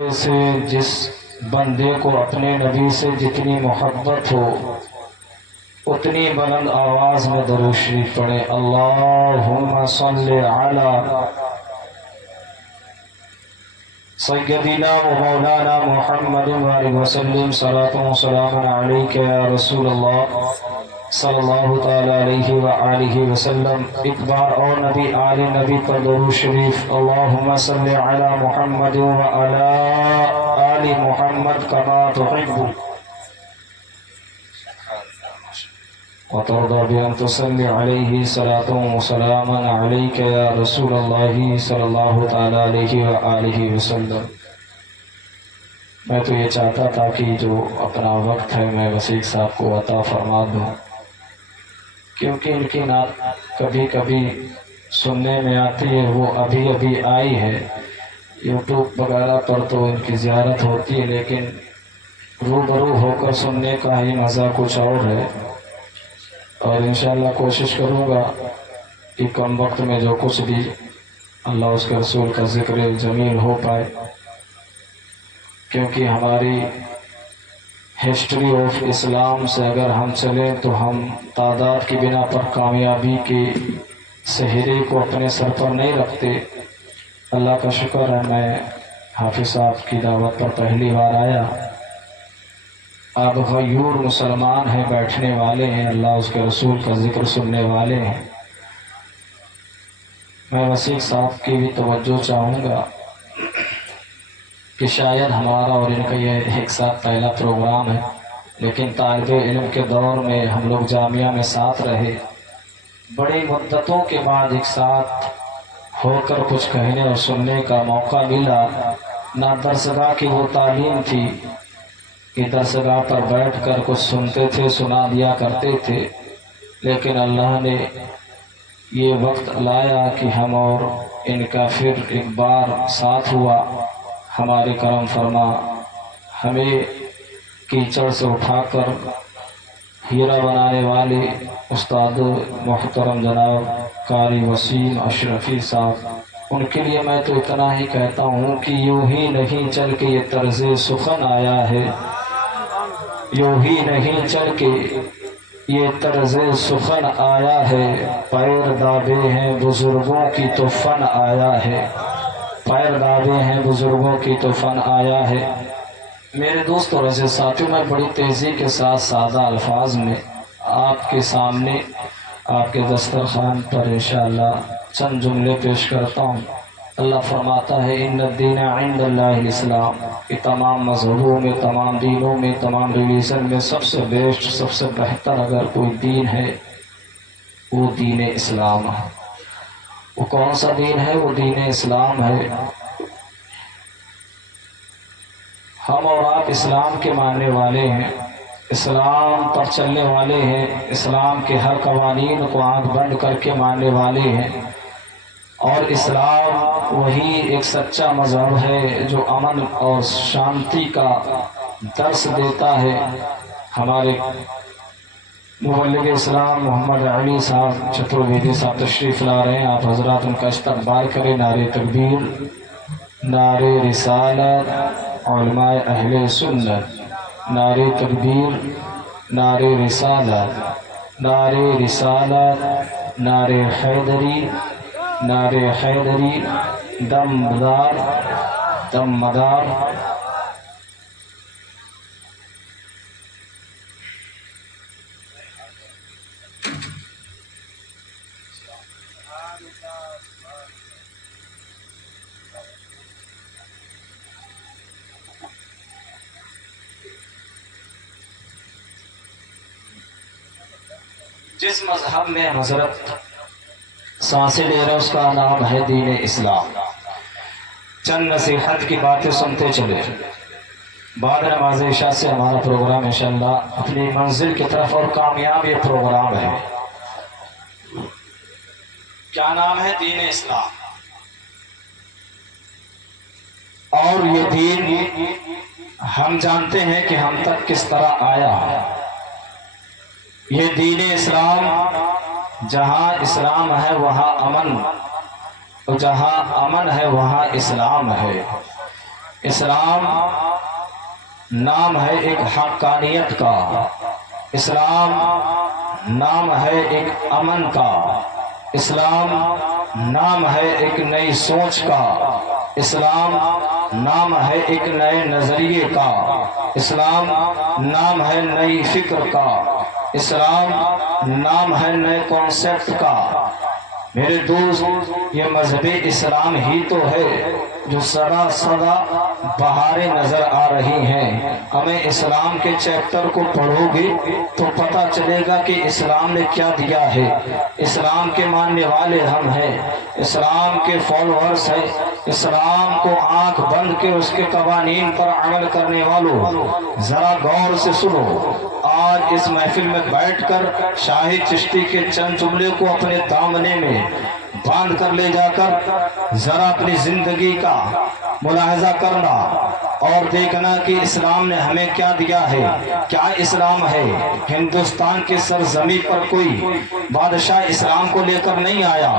سے جس بندے کو اپنے نبی سے جتنی محبت ہو اتنی بلند آواز میں درود شریف پڑھیں۔ اللہم صلی علی سیدنا و مولانا محمد وآلہ وسلم صلاۃ و سلام علیک یا رسول اللہ صلی اللہ تعالی علیہ وآلہ وسلم۔ ایک بار اور نبی آل نبی پر درود شریف۔ اللہم صلی علی محمد وعلی آل محمد کما تحب وترضى بأن تصلي عليه صلاة وسلاما عليك يا رسول الله صلی اللہ تعالی علیہ وآلہ وسلم۔ میں تو یہ چاہتا تھا کہ جو اپنا وقت ہے میں وسیع صاحب کو عطا فرما دوں، کیونکہ ان کی نعت کبھی کبھی سننے میں آتی ہے، وہ ابھی ابھی آئی ہے یوٹیوب وغیرہ پر تو ان کی زیارت ہوتی ہے، لیکن روبرو ہو کر سننے کا ہی مزہ کچھ اور ہے۔ اور انشاءاللہ کوشش کروں گا کہ کم وقت میں جو کچھ بھی اللہ اس کے رسول کا ذکر جمیل ہو پائے، کیونکہ ہماری ہسٹری آف اسلام سے اگر ہم چلیں تو ہم تعداد کی بنا پر کامیابی کے سہرے کو اپنے سر پر نہیں رکھتے۔ اللہ کا شکر ہے میں حافظ صاحب کی دعوت پر پہلی بار آیا۔ آپ غیور مسلمان ہیں، بیٹھنے والے ہیں، اللہ اس کے رسول کا ذکر سننے والے ہیں۔ میں وسیع صاحب کی بھی توجہ چاہوں گا کہ شاید ہمارا اور ان کا یہ ایک ساتھ پہلا پروگرام ہے، لیکن طالب علم کے دور میں ہم لوگ جامعہ میں ساتھ رہے، بڑی مدتوں کے بعد ایک ساتھ ہو کر کچھ کہنے اور سننے کا موقع ملا۔ نہ درسگاہ کی وہ تعلیم تھی کہ درسگاہ پر بیٹھ کر کچھ سنتے تھے، سنا دیا کرتے تھے، لیکن اللہ نے یہ وقت لایا کہ ہم اور ان کا پھر ایک بار ساتھ ہوا۔ ہمارے کرم فرما ہمیں کیچڑ سے اٹھا کر ہیرا بنانے والے استاد محترم جناب قاری وسیم اشرفی صاحب، ان کے لیے میں تو اتنا ہی کہتا ہوں کہ یوں ہی نہیں چل کے یہ طرز سخن آیا ہے، یوں ہی نہیں چل کے یہ طرز سخن آیا ہے، پیر دابے ہیں بزرگوں کی تو فن آیا ہے، پیر دابے ہیں بزرگوں کی تو فن آیا ہے۔ میرے دوست اور عزیز ساتھیوں، میں بڑی تیزی کے ساتھ سادہ الفاظ میں آپ کے سامنے آپ کے دسترخوان پر انشاءاللہ چند جملے پیش کرتا ہوں۔ اللہ فرماتا ہے ان الدین عند اللہ الاسلام، کہ تمام مذہبوں میں، تمام دینوں میں، تمام ریلیجن میں سب سے بیسٹ، سب سے بہتر اگر کوئی دین ہے وہ دین اسلام ہے۔ وہ کون سا دین ہے؟ وہ دین اسلام ہے۔ ہم اور آپ اسلام کے ماننے والے ہیں، اسلام پر چلنے والے ہیں، اسلام کے ہر قوانین کو آنکھ بند کر کے ماننے والے ہیں، اور اسلام وہی ایک سچا مذہب ہے جو امن اور شانتی کا درس دیتا ہے۔ ہمارے مبلغ اسلام محمد علی صاحب چترویدی صاحب تشریف لا رہے ہیں، آپ حضرات ان کا استقبال کریں۔ نعرہ تکبیر، نعرہ رسالت، علماء اہل سنت، نعرہ تکبیر، نعرہ رسالت، نعرہ رسالت، نعرہ حیدری، نعرہ حیدری، دم مدار، دم مدار۔ جس مذہب میں حضرت سانسیں لے رہے اس کا نام ہے دین اسلام۔ چند نصیحت کی باتیں سنتے چلے، بعد نماز عشاء سے ہمارا پروگرام انشاءاللہ اپنی منزل کی طرف، اور کامیاب یہ پروگرام ہے۔ کیا نام ہے؟ دین اسلام۔ اور یہ دین ہم جانتے ہیں کہ ہم تک کس طرح آیا۔ یہ دین اسلام، جہاں اسلام ہے وہاں امن، اور جہاں امن ہے وہاں اسلام ہے۔ اسلام نام ہے ایک حقانیت کا، اسلام نام ہے ایک امن کا، اسلام نام ہے ایک نئی سوچ کا، اسلام نام ہے ایک نئے نظریے کا، اسلام نام ہے نئی فکر کا، اسلام نام ہے نئے کانسیپٹ کا۔ میرے دوست، یہ مذہبی اسلام ہی تو ہے جو سدا بہاریں نظر آ رہی ہیں۔ ہمیں اسلام کے چیپٹر کو پڑھو گے تو پتہ چلے گا کہ اسلام نے کیا دیا ہے۔ اسلام کے ماننے والے ہم ہیں، اسلام کے فالوورز ہیں، اسلام کو آنکھ بند کے اس کے قوانین پر عمل کرنے والوں، ذرا غور سے سنو۔ آج اس محفل میں بیٹھ کر شاہد چشتی کے چند جملے کو اپنے دامنے میں باندھ کر لے جا کر ذرا اپنی زندگی کا ملاحظہ کرنا اور دیکھنا کہ اسلام نے ہمیں کیا دیا ہے، کیا اسلام ہے۔ ہندوستان کے سرزمین پر کوئی بادشاہ اسلام کو لے کر نہیں آیا۔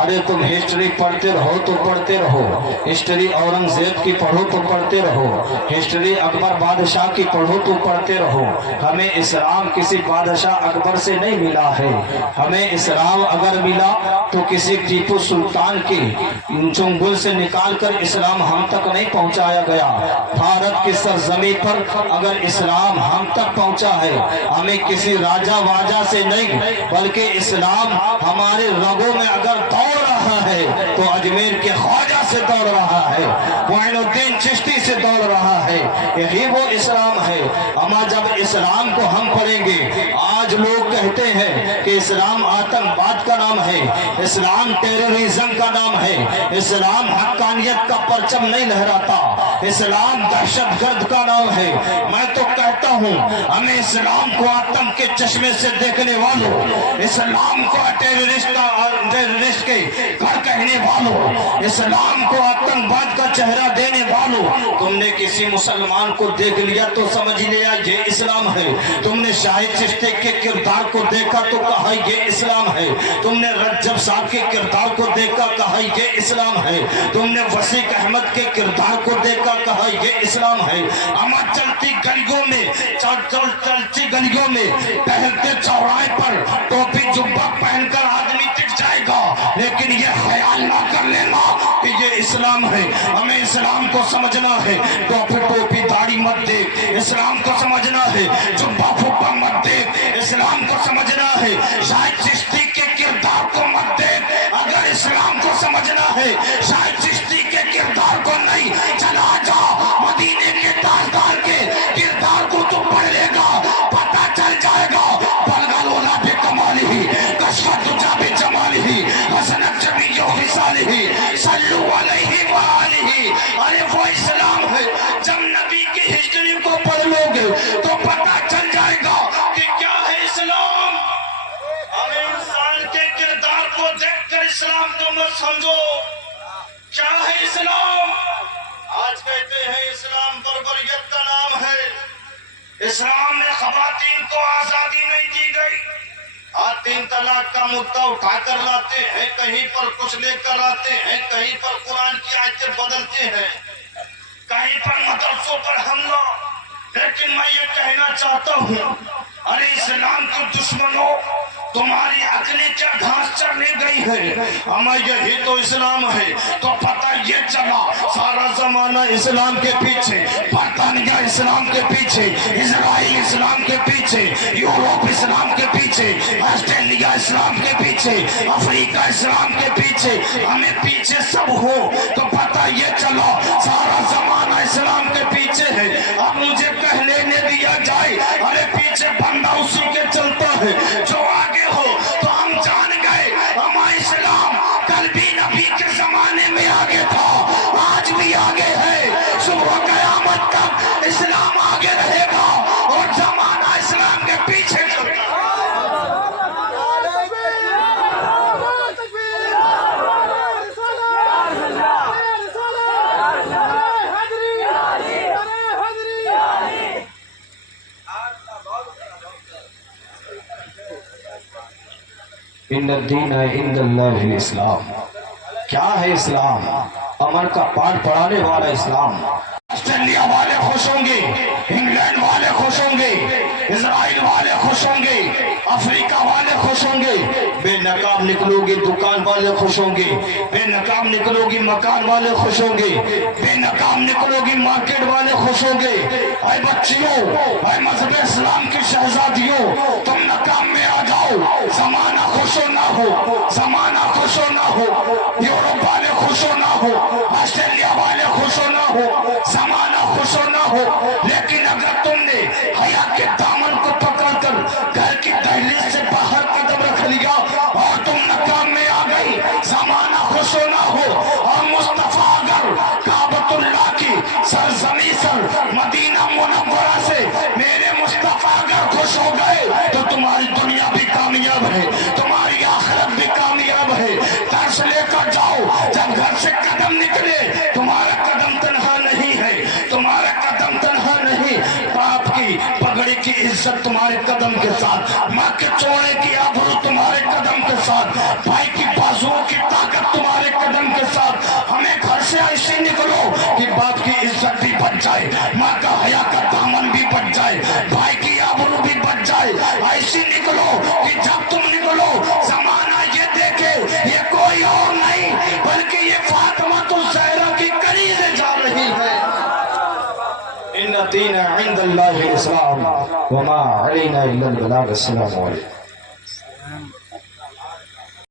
ارے تم ہسٹری پڑھتے رہو تو پڑھتے رہو، ہسٹری اورنگزیب کی پڑھو تو پڑھتے رہو، ہسٹری اکبر بادشاہ کی پڑھو تو پڑھتے رہو۔ ہمیں اسلام کسی بادشاہ اکبر سے نہیں ملا ہے، ہمیں اسلام اگر ملا تو کسی ٹیپو سلطان کی چنگل سے نکال کر اسلام ہم تک نہیں پہنچایا گیا۔ بھارت کی سرزمین پر اگر اسلام ہم تک پہنچا ہے، ہمیں کسی راجا واجا سے نہیں بلکہ اسلام ہمارے رگوں میں اگر دوڑ رہا ہے تو اجمیر کے خواجہ سے دوڑ رہا ہے، معین الدین چشتی سے دوڑ رہا ہے۔ یہی وہ اسلام ہے۔ اما جب اسلام کو ہم پڑھیں گے، آج لوگ کہتے ہیں کہ اسلام آتنکواد کا نام ہے، اسلام ٹیررزم کا نام ہے، اسلام حقانیت کا پرچم نہیں لہراتا، اسلام دہشت گرد کا نام ہے۔ میں تو کہتا ہوں ہمیں اسلام کو آتنک کے چشمے سے دیکھنے والوں، اسلام کو ٹیررسٹ کے گھر کہنے والوں، اسلام کو آتنکواد کا چہرہ دینے والوں، تم نے کسی مسلمان کو دیکھ لیا تو سمجھ لیا یہ اسلام ہے۔ تم نے شاہد چشتی کے کردار کو دیکھا تو کہا یہ اسلام ہے، تم نے رجب صاحب کے کردار کو دیکھا کہا یہ اسلام ہے، تم نے وسیع احمد کے کردار کو دیکھا کہا یہ اسلام ہے۔ اما چلتی گلیوں میں ٹہلتے چوراہے پر ٹوپی جبہ پہن کر آدمی دکھ جائے گا، لیکن یہ خیال نہ کر لینا کہ یہ اسلام ہے۔ ہمیں اسلام کو سمجھنا ہے، ٹوپی داڑھی مت دیکھ، اسلام کو سمجھنا ہے، جبہ پھپا مت دیکھ، اسلام کو سمجھنا ہے، شاہد چشتی کے کردار کو مت دیکھ۔ اگر اسلام کو سمجھنا ہے، شاہد چشتی کے کردار کو نہیں، چلا جا مدینے کے تاجدار کے کردار کو تو پڑھ لے گا، پتہ چل جائے گا۔ بلغلولا بے کمالہی کشفت جا بے جمالہی حسنت جبی و خصالہی صلو علیہ وآلہ۔ ارے وہ اسلام ہے، جب نبی کی ہسٹری کو پڑھ لو گے تو پتہ چل جائے گا کہ کیا ہے اسلام۔ ہمیں انسان کے کردار کو دیکھ کر اسلام کو مت سمجھو۔ کیا ہے اسلام؟ آج کہتے ہیں اسلام بربریت کا نام ہے، اسلام میں خواتین کو آزادی نہیں دی گئی۔ آج 3 طلاق کا مدعا اٹھا کر لاتے ہیں، کہیں پر کچھ لے کر آتے ہیں، کہیں پر قرآن کی آیتیں بدلتے ہیں، کہیں پر مدرسوں پر حملہ۔ لیکن میں یہ کہنا چاہتا ہوں، ارے اسلام کے دشمنوں، تمہاری عقلیں کیا گھاس چرنے گئی ہے؟ ہمیں یہی تو اسلام ہے۔ تو پتہ یہ چلا سارا زمانہ اسلام کے پیچھے، برطانیہ اسلام کے پیچھے، اسرائیل اسلام کے پیچھے، یوروپ اسلام کے پیچھے، آسٹریلیا اسلام کے پیچھے، افریقہ اسلام کے پیچھے، ہمیں پیچھے سب ہو تو پتہ یہ چلا سارا زمانہ اسلام کے پیچھے ہے۔ اب مجھے کہہ لینے دیا جائے، ارے پیچھے بندہ اسی کے چلتا ہے جو آگے ہو، تو ہم جان گئے ہمارا اسلام کل بھی نبی کے زمانے میں آگے تھا، آج بھی آگے ہے، صبح قیامت تک اسلام آگے رہے گا اور زمانہ اسلام کے پیچھے چلے گا۔ ان الدین عند اللہ الاسلام۔ کیا ہے اسلام؟ امن کا پاٹ پڑھانے والا اسلام۔ آسٹریلیا والے خوش ہوں گے، انگلینڈ والے خوش ہوں گے، اسرائیل والے خوش ہوں گے، افریقہ والے خوش ہوں گے، بے نقاب نکلو گے دکان والے خوش ہوں گے، بے نقاب نکلو گی مکان والے خوش ہوں گے، بے نقاب نکلو گی مارکیٹ والے خوش ہوں گے۔ اے بچیوں، اے مذہب اسلام کی شہزادیوں، تم نقاب میں آ جاؤ، زمانہ خوش ہو نہ ہو، زمانہ خوش ہو نہ ہو، یورپ والے خوش ہو نہ ہو، آسٹریلیا والے خوش ہو نہ ہو، زمانہ خوش ہو نہ ہو، لیکن اگر تم نے حیا کے دامن کو پکڑ کر گھر کی دہلیز سے باہر قدم رکھ لیا اور تم نقاب میں آ گئی، زمانہ خوش ہو نہ ہو، اور مصطفیٰ اگر کعبۃ اللہ کی سرزمین سر مدینہ منورہ سے میرے مصطفیٰ اگر خوش ہو گئے تو تمہاری دنیا بھی کامیاب ہے، تمہاری آخرت بھی کامیاب ہے۔ درس لے کر جاؤ، جب گھر سے قدم نکلے تمہارا قدم تنہا نہیں ہے، تمہارا قدم تنہا نہیں، باپ کی پگڑی کی عزت تمہارے قدم کے ساتھ، ماں کے چوڑے کی آبرو تمہارے قدم کے ساتھ، بھائی کی بازوؤں کی طاقت تمہارے قدم کے ساتھ۔ ہمیں گھر سے ایسے نکلو کہ باپ کی عزت بھی بچ جائے، ماں کا حیا کا دامن بھی بچ جائے، بھائی کی آبرو بھی بچ جائے۔ ایسے نکلو کہ جب تم نکلو زمانہ یہ دیکھے یہ کوئی اور نہیں بلکہ یہ فاطمہ الزہرا کی کنیزیں جا رہی ہے۔ ان الدین عند اللہ الاسلام وما علینا الا البلاغ۔ السلام علیکم۔